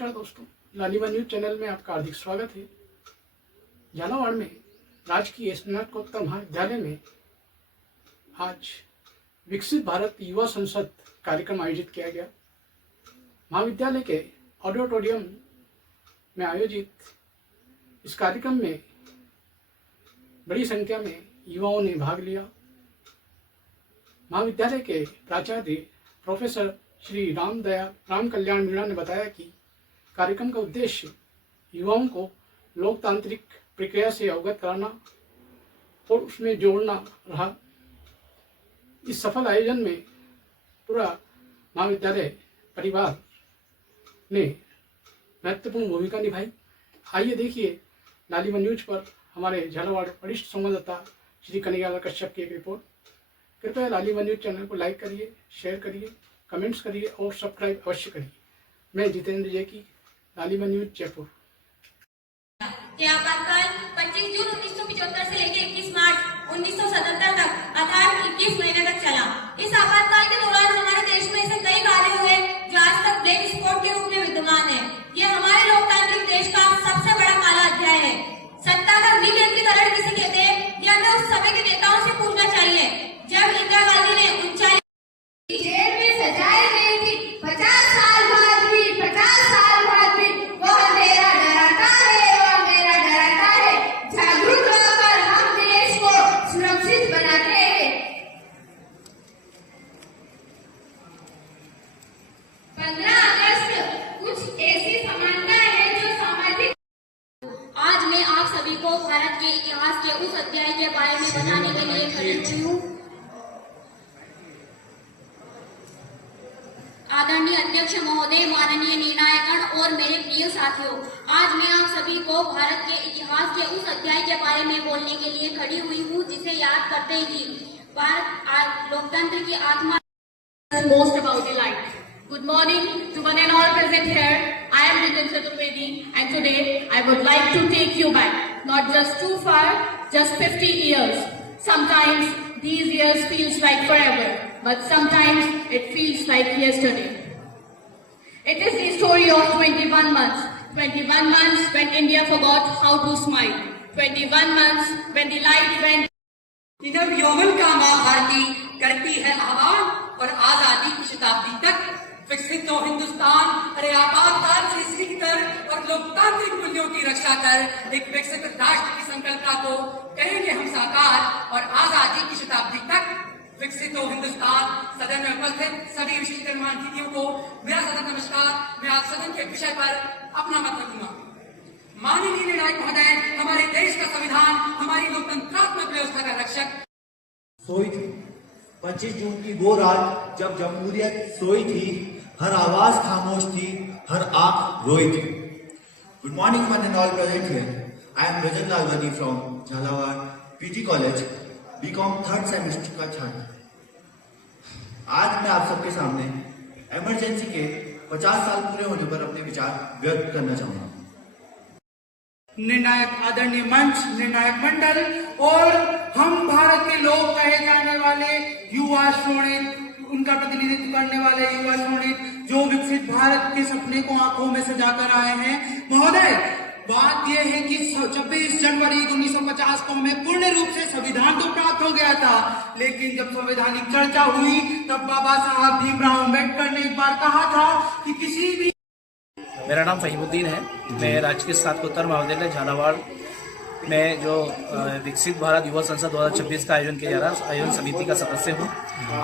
नमस्कार दोस्तों, लालिमा न्यूज चैनल में आपका हार्दिक स्वागत है। झालावाड़ में राजकीय स्नातकोत्तर महाविद्यालय में आज विकसित भारत युवा संसद कार्यक्रम आयोजित किया गया। महाविद्यालय के ऑडिटोरियम में आयोजित इस कार्यक्रम में बड़ी संख्या में युवाओं ने भाग लिया। महाविद्यालय के प्राचार्य प्रोफेसर श्री राम कल्याण मीणा ने बताया कि कार्यक्रम का उद्देश्य युवाओं को लोकतांत्रिक प्रक्रिया से अवगत कराना और उसमें जोड़ना रहा। इस सफल आयोजन में पूरा महाविद्यालय परिवार ने महत्वपूर्ण भूमिका निभाई। आइए देखिए लालिमा न्यूज पर हमारे झालावाड़ वरिष्ठ संवाददाता श्री कन्हैयालाल कश्यप की एक रिपोर्ट। कृपया लालिमा न्यूज चैनल को लाइक करिए, शेयर करिए, कमेंट्स करिए और सब्सक्राइब अवश्य करिए। मैं जितेंद्र जैकी, लालिमा न्यूज जयपुर। आपातकाल 25 जून 1975 से लेकर 21 मार्च 1977 तक अर्थात 21 महीने तक चला। इस आपातकाल के दौरान हमारे देश में ऐसे कई कार्य हुए जो आज तक ब्लैक स्पॉट के रूप में विद्यमान है। ये हमारे लोकतांत्रिक देश का सबसे बड़ा काला अध्याय है। सत्ता का विकेंद्रीकरण किसे कहते हैं, यह हमें उस समय के नेताओं से पूछना चाहिए जब इंदिरा गांधी ने ऊंचाई जेल में सजाई गई थी। 50 साल बाद भी वो अंधेरा डराता है। जागरूक होकर हम देश को सुरक्षित बनाते हैं। 15 अगस्त कुछ ऐसी समानता है जो सामाजिक। आज मैं आप सभी को भारत के इतिहास के उस अध्याय के बारे में बताने के लिए खड़ी हुई हूँ। आदरणीय अध्यक्ष महोदय, माननीय निर्णायकगण और मेरे प्रिय साथियों, आज मैं आप सभी को भारत के इतिहास के उस अध्याय के बारे में बोलने के लिए खड़ी हुई हूँ जिसे याद करते ही भारत लोकतंत्र की आत्मा most about the light. Good morning to one and all present here. I am Nitin Chaturvedi and today I would like to take you back, not just too far, just 50 years. Sometimes these years feels like forever, but sometimes it feels like yesterday. It is the story of 21 months. 21 months when India forgot how to smile. 21 months when the light went. इधर यौवन का माँ भारती करती है आह्वान और आजादी की शताब्दी तक विकसित हो हिंदुस्तान। अरे आपातकाल से सीख कर और लोकतांत्रिक मूल्यों की रक्षा कर एक विकसित राष्ट्र की संकल्पना को करेंगे हम साकार और आजादी की शताब्दी तक विकसित हो हिंदुस्तान। सदन में उपस्थित सभी विशिष्ट गणमान्य अतिथियों को मेरा सदन नमस्कार। मैं आज सदन के विषय पर अपना मत रखूंगा। माननीय निर्णायक महोदय, हमारे देश का संविधान हमारी लोकतंत्रात्मक व्यवस्था का रक्षक सोई थी। 25 जून की वो रात जब जमहूरियत सोई थी, हर आवाज खामोश थी, हर आंख रोई थी। Good morning one and all present here. I am Rajan Lalwani from Jhalawar PG college, BCom 3rd semester का छात्र। आज मैं आप सबके सामने इमरजेंसी के 50 साल पूरे होने पर अपने विचार व्यक्त करना चाहूंगा। निर्णायक आदरणीय मंच, निर्णायक मंडल और हम भारत के लोग कहे जाने वाले युवा श्रोणित, उनका प्रतिनिधित्व करने वाले युवा श्रोणित जो विकसित भारत के सपने को आंखों में सजाकर आए हैं। महोदय, बात यह है कि 26 जनवरी 1950 को हमें पूर्ण रूप से संविधान तो प्राप्त हो गया था, लेकिन जब संवैधानिक चर्चा हुई तब बाबा साहब भीमराव अम्बेडकर ने एक बार कहा था कि किसी भी। मेरा नाम फहीमुद्दीन है। मैं राजकीय स्नातकोत्तर महाविद्यालय झालावाड़ में जो विकसित भारत युवा संसद 2026 का आयोजन किया जा रहा है, आयोजन समिति का सदस्य हूँ।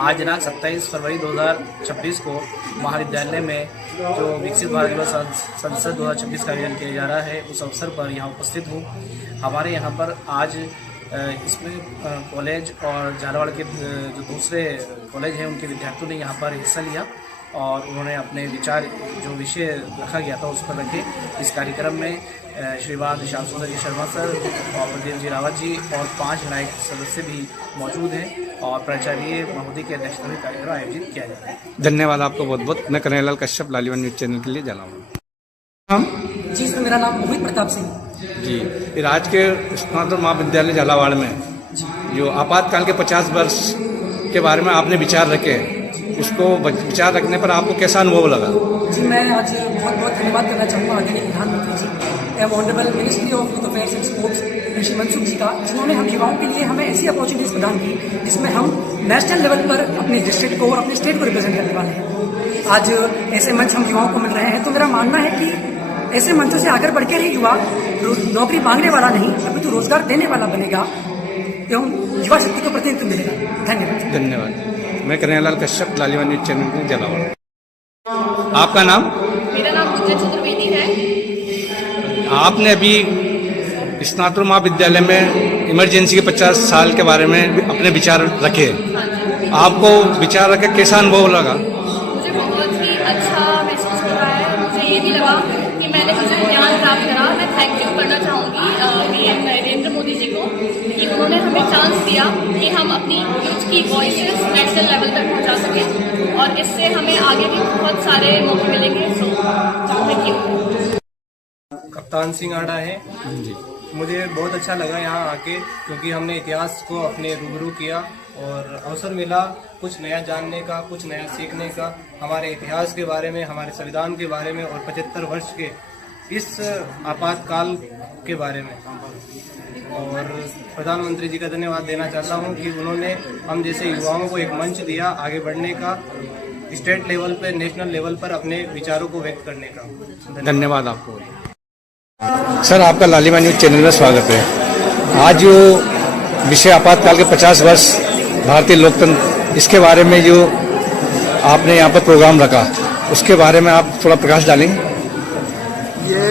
आज दिनांक 27 फरवरी 2026 को महाविद्यालय में जो विकसित भारत युवा संसद 2026 का आयोजन किया जा रहा है, उस अवसर पर यहाँ उपस्थित हूँ। हमारे यहाँ पर आज इसमें कॉलेज और झालावाड़ के जो दूसरे कॉलेज हैं उनके विद्यार्थियों ने यहाँ पर हिस्सा लिया और उन्होंने अपने विचार जो विषय रखा गया था उस पर रखे। इस कार्यक्रम में श्रीमान श्याम सुंदर जी शर्मा सर और प्रदीप जी रावत जी और 5 निर्णायक सदस्य भी मौजूद हैं और प्राचार्य महोदय की अध्यक्षता में कार्यक्रम आयोजित किया जा रहा है। धन्यवाद आपको बहुत बहुत। मैं कन्हैयालाल कश्यप, लालिमा न्यूज चैनल के लिए झालावाड़। जी सर, मेरा नाम मोहित प्रताप सिंह जी। राजकीय स्नातकोत्तर महाविद्यालय झालावाड़ में जो आपातकाल के 50 वर्ष के बारे में आपने विचार रखे, उसको विचार रखने पर आपको कैसा अनुभव लगा? जी, मैं आज बहुत बहुत धन्यवाद करना चाहूँगा आदरणीय प्रधानमंत्री जी एवं honourable ministry of youth affairs and sports Shri Mansukh ji का, जिन्होंने हम युवाओं के लिए हमें ऐसी अपॉर्चुनिटीज प्रदान की जिसमें हम नेशनल लेवल पर अपने डिस्ट्रिक्ट को और अपने स्टेट को रिप्रेजेंट करने वाले हैं। आज ऐसे मंच हम युवाओं को मिल रहे हैं, तो मेरा मानना है कि ऐसे मंचों से आगे बढ़ के ही युवा नौकरी मांगने वाला नहीं अपितु रोजगार देने वाला बनेगा एवं युवा शक्ति को प्रतिनिधित्व मिलेगा। धन्यवाद। धन्यवाद। मैं कन्हैयालाल कश्यप, लालिमा न्यूज चैनल झालावाड़। आपका नाम? मेरा नाम गुज्जर चतुर्वेदी है। आपने अभी स्नातक महाविद्यालय में इमरजेंसी के 50 साल के बारे में अपने विचार रखे। आपको विचार रखे कैसा अनुभव लगा? मुझे बहुत ही अच्छा महसूस हो रहा है। मुझे ये भी लगा कि मैंने जो ज्ञान प्राप्त करा, मैं थैंक यू करना चाहूँगी पीएम नरेंद्र मोदी जी को कि उन्होंने हमें चांस दिया कि हम अपनी यूथ की वॉइसेस नेशनल लेवल तक पहुँचा सकें और इससे हमें आगे भी बहुत सारे मौके मिलेंगे। So thank you. Kaptan Singh आड़ा है जी। मुझे बहुत अच्छा लगा यहाँ आके, क्योंकि हमने इतिहास को अपने रूबरू किया और अवसर मिला कुछ नया जानने का, कुछ नया सीखने का, हमारे इतिहास के बारे में, हमारे संविधान के बारे में और 75 वर्ष के इस आपातकाल के बारे में। और प्रधानमंत्री जी का धन्यवाद देना चाहता हूँ कि उन्होंने हम जैसे युवाओं को एक मंच दिया आगे बढ़ने का, स्टेट लेवल पर, नेशनल लेवल पर अपने विचारों को व्यक्त करने का। धन्यवाद आपको। सर, आपका लालिमा न्यूज चैनल में स्वागत है। आज जो विषय आपातकाल के 50 वर्ष भारतीय लोकतंत्र, इसके बारे में जो आपने यहाँ पर प्रोग्राम रखा, उसके बारे में आप थोड़ा प्रकाश डालेंगे? ये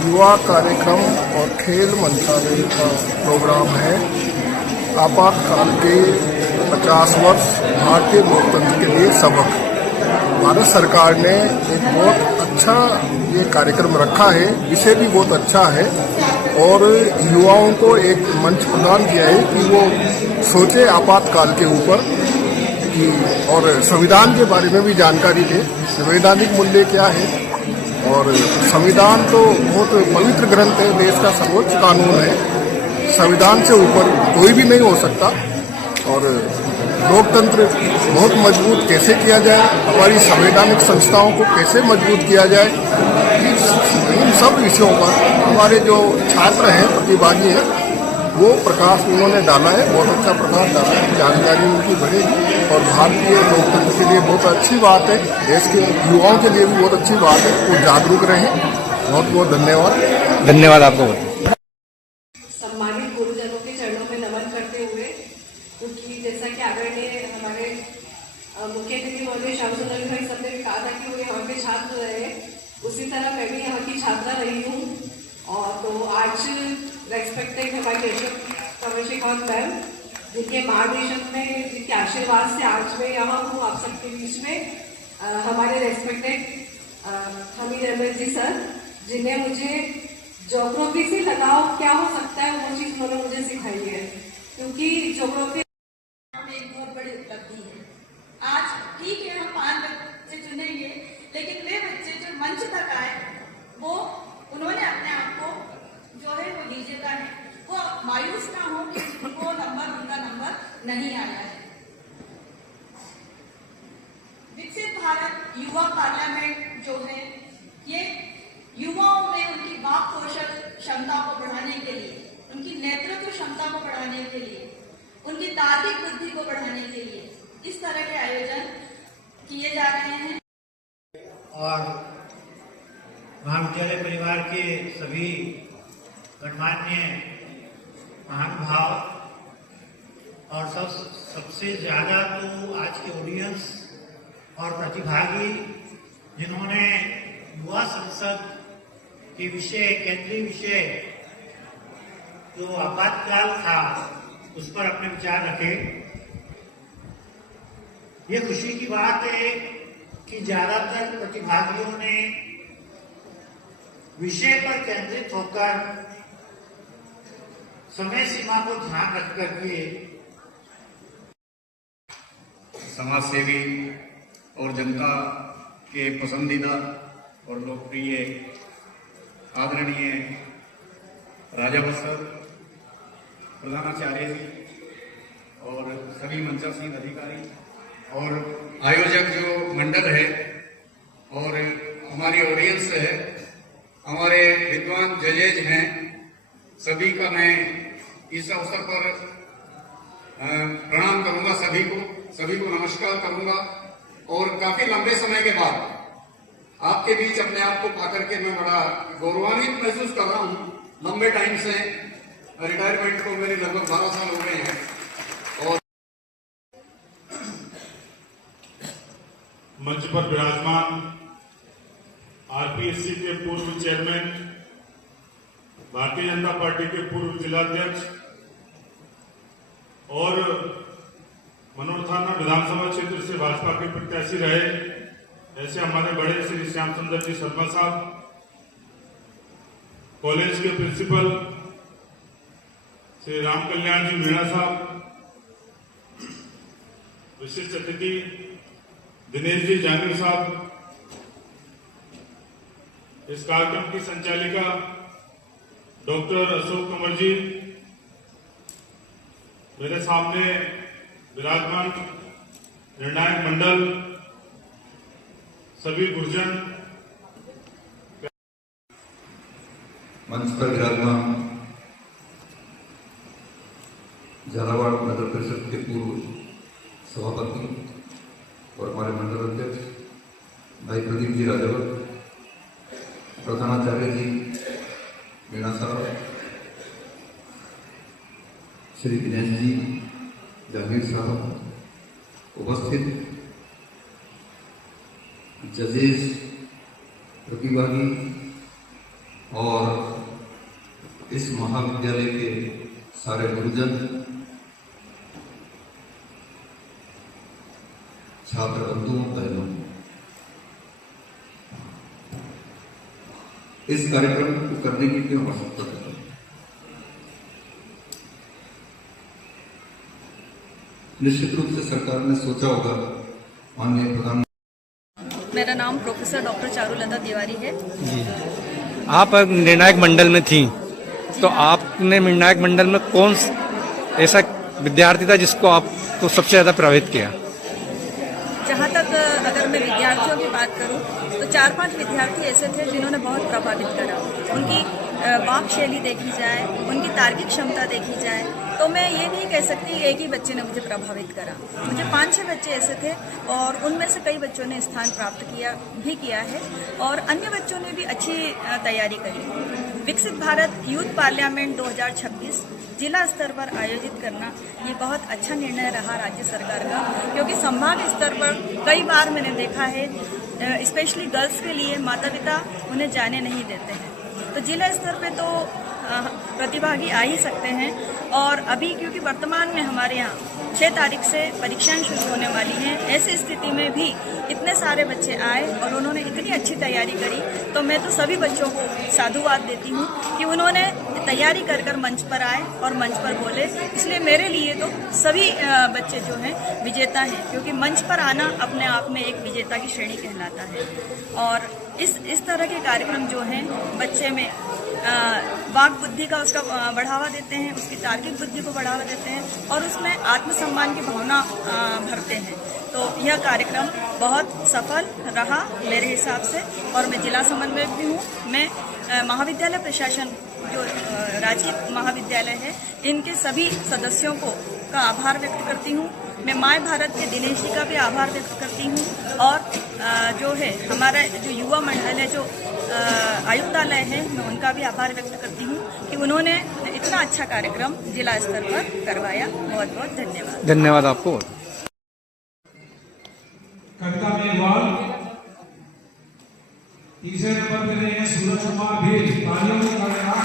युवा कार्यक्रम और खेल मंत्रालय का प्रोग्राम है। आपातकाल के 50 वर्ष भारतीय लोकतंत्र के लिए सबक। भारत सरकार ने एक बहुत अच्छा ये कार्यक्रम रखा है, विषय भी बहुत अच्छा है और युवाओं को एक मंच प्रदान किया है कि वो सोचे आपातकाल के ऊपर कि और संविधान के बारे में भी जानकारी ले, संवैधानिक मूल्य क्या है। और संविधान तो बहुत पवित्र ग्रंथ है, देश का सर्वोच्च कानून है, संविधान से ऊपर कोई भी नहीं हो सकता। और लोकतंत्र बहुत मजबूत कैसे किया जाए, हमारी संवैधानिक संस्थाओं को कैसे मजबूत किया जाए, इन सब विषयों पर हमारे जो छात्र हैं, प्रतिभागी हैं, वो प्रकाश उन्होंने डाला है, बहुत अच्छा प्रकाश डाला है, जानकारी उनकी बढ़ेगी और भारतीय लोकतंत्र के लिए बहुत अच्छी बात है, देश के युवाओं के लिए भी बहुत अच्छी बात है, वो जागरूक रहें। बहुत बहुत धन्यवाद। धन्यवाद आपको। सम्मानित गुरुजनों के चरणों में नमन करते हुए, क्योंकि जैसा कि आदरणीय हमारे मुख्य अतिथि महोदय श्याम सुंदर भाई सब ने कहा था कि वो यहाँ के छात्र रहे, उसी तरह मैं भी यहाँ की छात्रा रही हूँ। और तो आज रेस्पेक्टेड हमारी अशोक शेखावत मैम, जिनके मार्गदर्शन में, जिनके आशीर्वाद से आज मैं यहाँ हूँ आप सबके बीच में। हमारे रेस्पेक्टेड हमीद अहमद जी सर, जिन्हें मुझे ज्योग्राफी से लगाव क्या हो सकता है वो चीज उन्होंने मुझे सिखाई है, क्योंकि ज्योग्राफी एक बहुत बड़ी उपलब्धि है। आज ठीक है हम 5 बच्चे चुनेंगे, लेकिन वे बच्चे जो मंच तक आए वो उन्होंने अपने आप को जो है वो विजेता है, वो मायूस ना हो कि उनका नंबर नहीं आया है। विकसित भारत युवा पार्लियामेंट जो है, ये युवाओं में उनकी वाक कौशल क्षमता को बढ़ाने के लिए, उनकी नेतृत्व क्षमता को बढ़ाने के लिए, उनकी तार्किक बुद्धि को बढ़ाने के लिए इस तरह के आयोजन किए जा रहे हैं। और महाविद्यालय परिवार के सभी गणमान्य महानुभाव और सबसे ज्यादा तो आज के ऑडियंस और प्रतिभागी, जिन्होंने युवा संसद के विषय, केंद्रीय विषय जो आपातकाल था उस पर अपने विचार रखे। ये खुशी की बात है कि ज्यादातर प्रतिभागियों ने विषय पर केंद्रित होकर समय सीमा को ध्यान रख करके समाज सेवी और जनता के पसंदीदा और लोकप्रिय आदरणीय राजा बसर प्रधानाचार्य जी और सभी मंचासीन अधिकारी और आयोजक जो मंडल है और हमारी ऑडियंस है, हमारे विद्वान जजेज हैं, सभी का मैं इस अवसर पर प्रणाम करूंगा। सभी को नमस्कार करूंगा। और काफी लंबे समय के बाद आपके बीच अपने आप को पाकर के मैं बड़ा गौरवान्वित महसूस कर रहा हूं। लंबे टाइम से रिटायरमेंट को मेरे लगभग 12 साल हो गए हैं। और मंच पर विराजमान आरपीएससी के पूर्व चेयरमैन, भारतीय जनता पार्टी के पूर्व जिलाध्यक्ष और मनोहर थाना विधानसभा क्षेत्र से भाजपा के प्रत्याशी रहे ऐसे हमारे बड़े श्री श्याम सुंदर जी शर्मा साहब, कॉलेज के प्रिंसिपल श्री राम कल्याण जी मीणा साहब, विशिष्ट अतिथि दिनेश जी जांगीर साहब, इस कार्यक्रम की संचालिका डॉक्टर अशोक कंवर जी, मेरे सामने विराजमान निर्णायक मंडल, सभी गुरुजन, मंच पर विराजमान झालावाड़ नगर परिषद के पूर्व सभापति और हमारे मंडल अध्यक्ष भाई प्रदीप जी राजावत, प्रधानाचार्य जी मीणा साहब, श्री दिनेश जी जागीर साहब, उपस्थित जजेस, प्रतिभागी और इस महाविद्यालय के सारे गुरुजन, छात्र बंधुओं, बहनों, इस कार्यक्रम को करने की क्यों आवश्यकता है? निश्चित रूप से सरकार ने सोचा होगा, माननीय प्रधानमंत्री। मेरा नाम प्रोफेसर डॉक्टर चारुलता तिवारी है। जी, आप निर्णायक मंडल में थी, तो आपने निर्णायक मंडल में कौन ऐसा विद्यार्थी था जिसको आपको सबसे ज्यादा प्रभावित किया? जहाँ तक अगर मैं विद्यार्थियों की बात करूँ तो 4-5 विद्यार्थी ऐसे थे जिन्होंने बहुत प्रभावित करा। उनकी वाक शैली देखी जाए, उनकी तार्किक क्षमता देखी जाए, तो मैं ये नहीं कह सकती एक ही बच्चे ने मुझे प्रभावित करा। मुझे 5-6 बच्चे ऐसे थे और उनमें से कई बच्चों ने स्थान प्राप्त किया है और अन्य बच्चों ने भी अच्छी तैयारी करी। विकसित भारत यूथ पार्लियामेंट 2026 जिला स्तर पर आयोजित करना ये बहुत अच्छा निर्णय रहा राज्य सरकार का, क्योंकि संभाग स्तर पर कई बार मैंने देखा है, स्पेशली गर्ल्स के लिए माता पिता उन्हें जाने नहीं देते हैं, तो जिला स्तर पे तो प्रतिभागी आ ही सकते हैं। और अभी क्योंकि वर्तमान में हमारे यहाँ 6 तारीख से परीक्षाएं शुरू होने वाली हैं, ऐसी स्थिति में भी इतने सारे बच्चे आए और उन्होंने इतनी अच्छी तैयारी करी, तो मैं तो सभी बच्चों को साधुवाद देती हूँ कि उन्होंने तैयारी कर मंच पर आए और मंच पर बोले। इसलिए मेरे लिए तो सभी बच्चे जो हैं विजेता हैं, क्योंकि मंच पर आना अपने आप में एक विजेता की श्रेणी कहलाता है। और इस तरह के कार्यक्रम जो हैं बच्चे में वाक बुद्धि का उसका बढ़ावा देते हैं, उसकी तार्किक बुद्धि को बढ़ावा देते हैं और उसमें आत्मसम्मान की भावना भरते हैं। तो यह कार्यक्रम बहुत सफल रहा मेरे हिसाब से और मैं जिला समन्वयक भी हूँ। मैं महाविद्यालय प्रशासन जो राजकीय महाविद्यालय है, इनके सभी सदस्यों का आभार व्यक्त करती हूँ। मैं माय भारत के दिनेश जी का भी आभार व्यक्त करती हूँ और जो है हमारा जो युवा मंडल है, जो आयुक्तालय है, मैं उनका भी आभार व्यक्त करती हूँ कि उन्होंने इतना अच्छा कार्यक्रम जिला स्तर पर करवाया। बहुत बहुत धन्यवाद। धन्यवाद आपको। कविता मेघवाल, तीसरे नंबर पे रहे हैं सूरज कुमार भी। तालियों में कार्यक्रम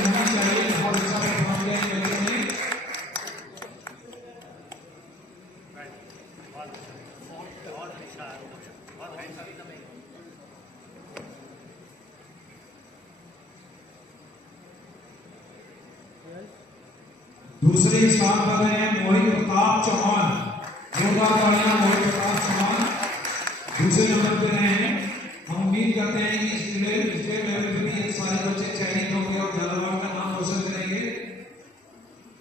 होना चाहिए, बहुत अच्छा परफॉर्म किया बच्चों ने। दूसरे स्थान पर रहे हैं मोहित प्रताप चौहान। जोरदार तालियां मोहित प्रताप चौहान दूसरे नंबर पे रहे हैं। हम उम्मीद करते हैं कि स्टेट लेवल पे भी ये सारे बच्चे चयनित होंगे और झालावाड़ का नाम रोशन करेंगे।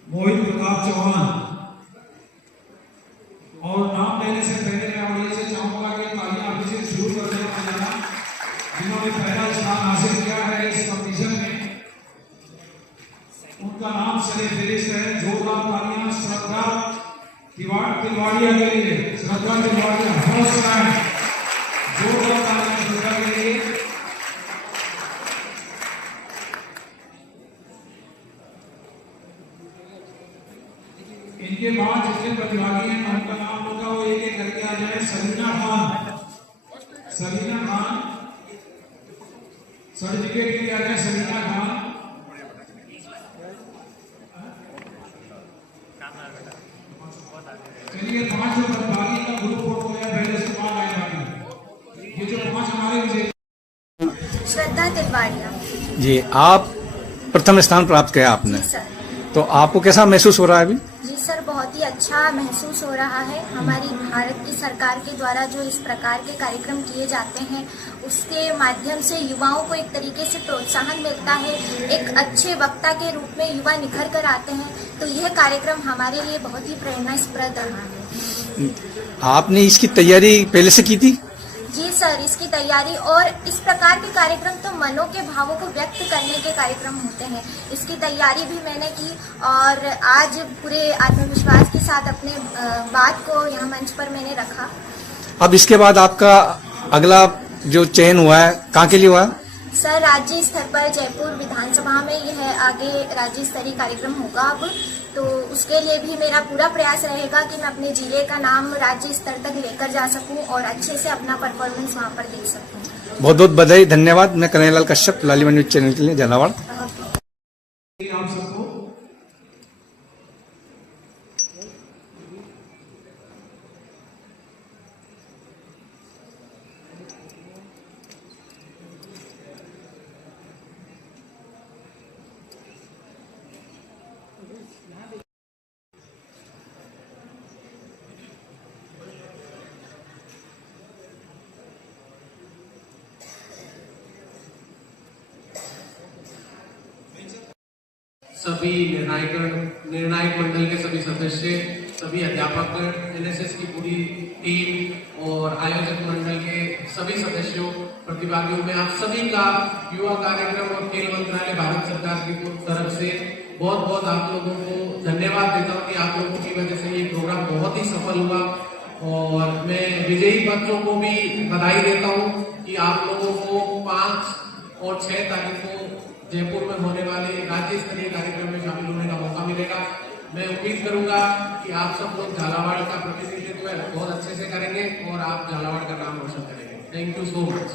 मोहित प्रताप चौहान। और नाम लेने से पहले मैं ऑडियंस से चाहूंगा जिन्होंने पहला स्थान हासिल किया है इस कंपटीशन में, उनका नाम सरे फेरिस्त है। जोरदार तालियां श्रद्धा तिवाड़िया के लिए। श्रद्धा तिवाड़िया फर्स्ट रैंक। जोरदार तालियां श्रद्धा के लिए। इनके बाद जितने प्रतिभागी हैं उनका नाम होगा वो एक एक करके आ जाए। सलीना खान सर्टिफिकेट के लिए आ जाए। सलीना खान चलिए 5 प्रतिभागी का ग्रुप फोटो है, पहले से 5 आए बाकी। ये जो 5 हमारे विजय। श्रद्धा तिवाड़िया जी, आप प्रथम स्थान प्राप्त किया आपने, तो आपको कैसा महसूस हो रहा है अभी? जी सर, बहुत ही अच्छा महसूस हो रहा है। हमारी भारत की सरकार के द्वारा जो इस प्रकार के कार्यक्रम किए जाते हैं उसके माध्यम से युवाओं को एक तरीके से प्रोत्साहन मिलता है, एक अच्छे वक्ता के रूप में युवा निखर कर आते हैं। तो यह कार्यक्रम हमारे लिए बहुत ही प्रेरणास्पद रहा है। आपने इसकी तैयारी पहले से की थी? जी सर, इसकी तैयारी और इस प्रकार के कार्यक्रम तो मनों के भावों को व्यक्त करने के कार्यक्रम होते हैं। इसकी तैयारी भी मैंने की और आज पूरे आत्मविश्वास के साथ अपने बात को यहाँ मंच पर मैंने रखा। अब इसके बाद आपका अगला जो चयन हुआ है कहाँ के लिए हुआ है? सर, राज्य स्तर पर जयपुर विधानसभा में यह आगे राज्य स्तरीय कार्यक्रम होगा अब, तो उसके लिए भी मेरा पूरा प्रयास रहेगा कि मैं अपने जिले का नाम राज्य स्तर तक लेकर जा सकूं और अच्छे से अपना परफॉर्मेंस वहां पर दे सकूं। बहुत बहुत बधाई, धन्यवाद। मैं कन्हैयालाल कश्यप, लालिमा न्यूज चैनल के लिए झालावाड़। आप सबको सभी निर्णायक मंडल के सभी सदस्य, सभी अध्यापक, एनएसएस की पूरी टीम और आयोजक मंडल के सभी सदस्यों, प्रतिभागियों में आप सभी का युवा कार्यक्रम और खेल मंत्रालय भारत सरकार की तरफ से बहुत बहुत आप लोगों को धन्यवाद देता हूँ कि आप लोगों की वजह से ये प्रोग्राम बहुत ही सफल हुआ। और मैं विजयी बच्चों को भी बधाई देता हूँ कि आप लोगों को 5 और 6 तारीख को जयपुर में होने वाले राज्य स्तरीय कार्यक्रम में शामिल होने का मौका मिलेगा। मैं उम्मीद करूंगा कि आप सब लोग झालावाड़ का प्रतिनिधित्व बहुत अच्छे से करेंगे और आप झालावाड़ का नाम रोशन करेंगे। Thank you so much.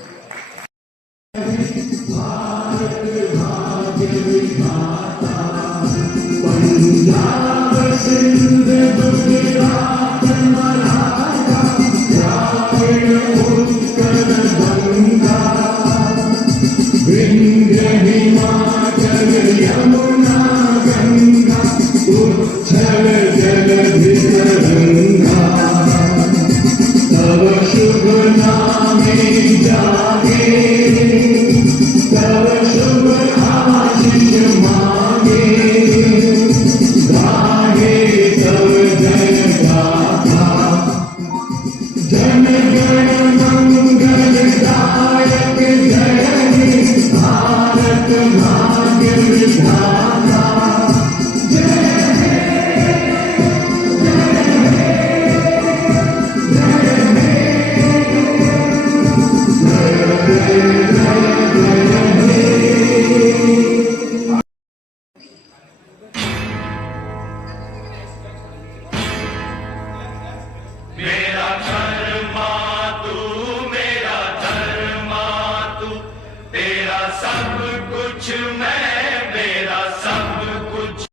मेरा धर्मा तू, तेरा सब कुछ मैं